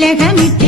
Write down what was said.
lejanito.